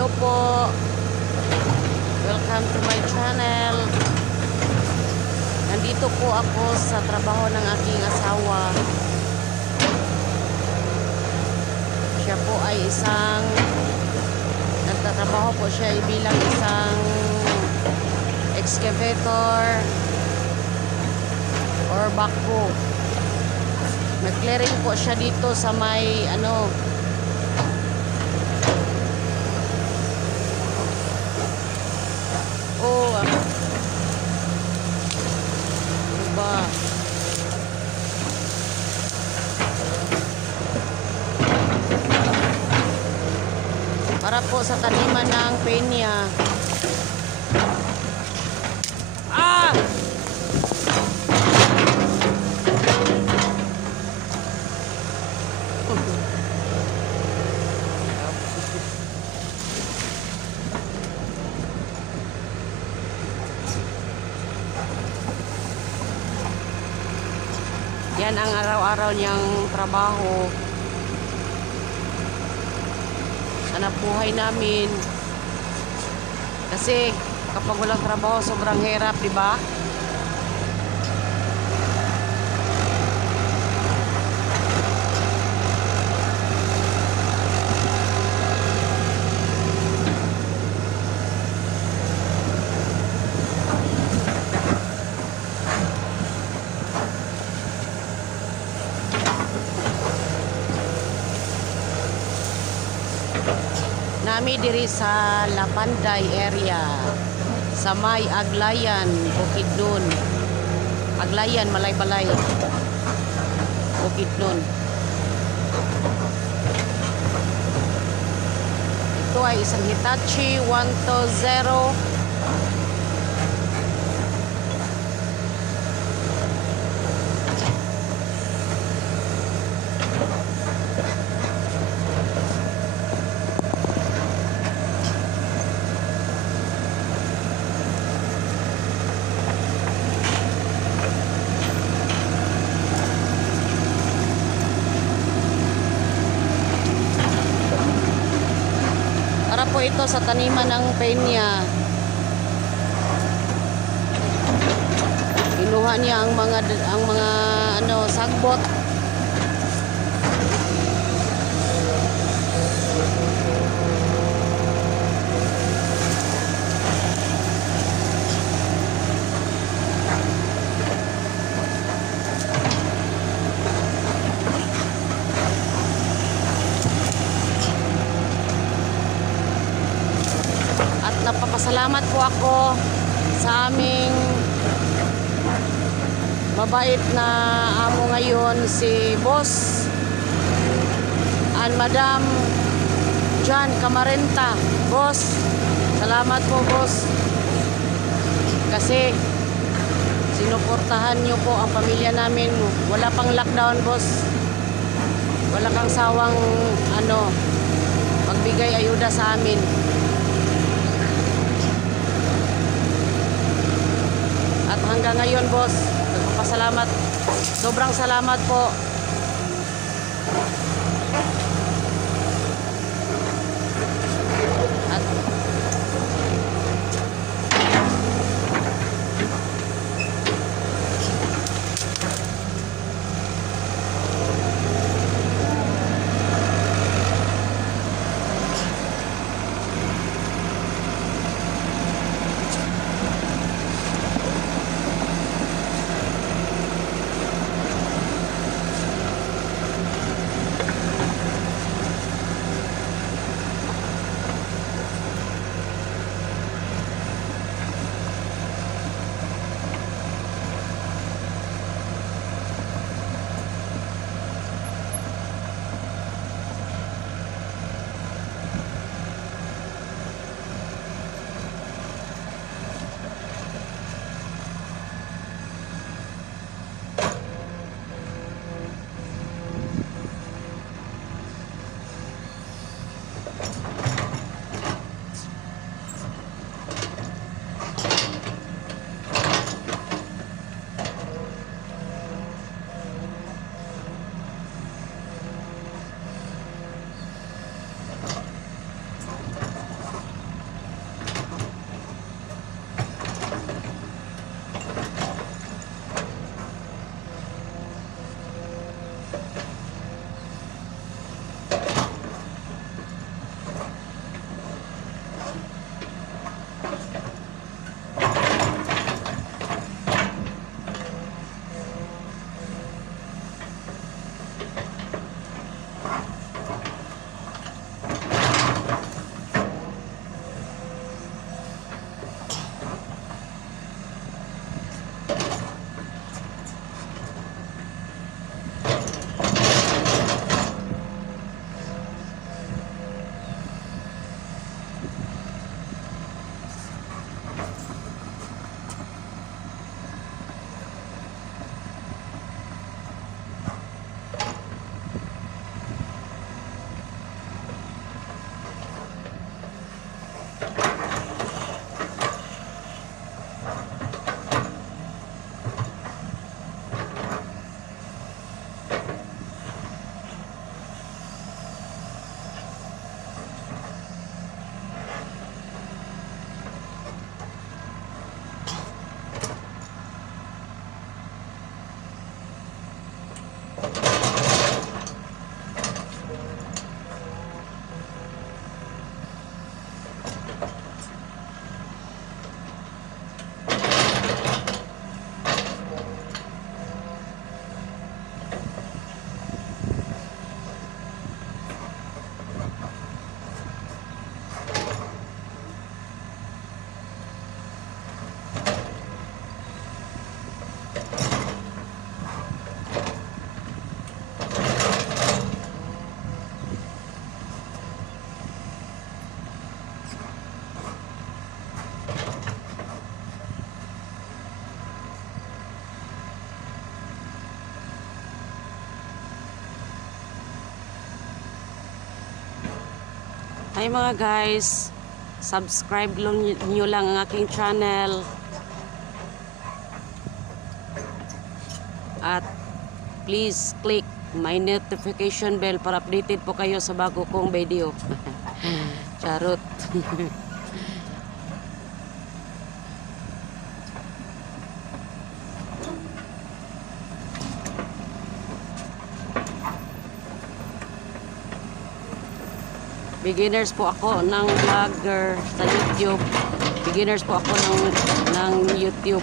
Hello po. Welcome to my channel. Nandito po ako sa trabaho ng aking asawa. Siya po ay nagtatrabaho po siya bilang isang excavator or backhoe. Nag-clearing po siya dito sa may diba? Para po sa taniman ng penya. Yan ang araw-araw niyang trabaho. Hanap buhay namin. Kasi kapag walang trabaho, sobrang hirap, di ba? Nami diri sa Lapanday area sa may Aglayan, Bukidnon. Aglayan, Malay-Balay, Bukidnon. Ito ay isang Hitachi 120. Po ito sa taniman ng penya. Kinuha niya ang mga sagbot. Napapasalamat po ako sa aming mabait na amo ngayon, si Boss and Madam John Camarenta. Boss, salamat po, Boss, kasi sinuportahan niyo po ang pamilya namin. Wala pang lockdown, Boss. Wala kang sawang magbigay ayuda sa amin. At hanggang ngayon, Boss, nagpapasalamat. Sobrang salamat po. At Hi mga guys, subscribe nyo lang ang aking channel at please click my notification bell para updated po kayo sa bago kong video. Charot. Beginners po ako ng vlogger sa YouTube. Beginners po ako ng YouTube.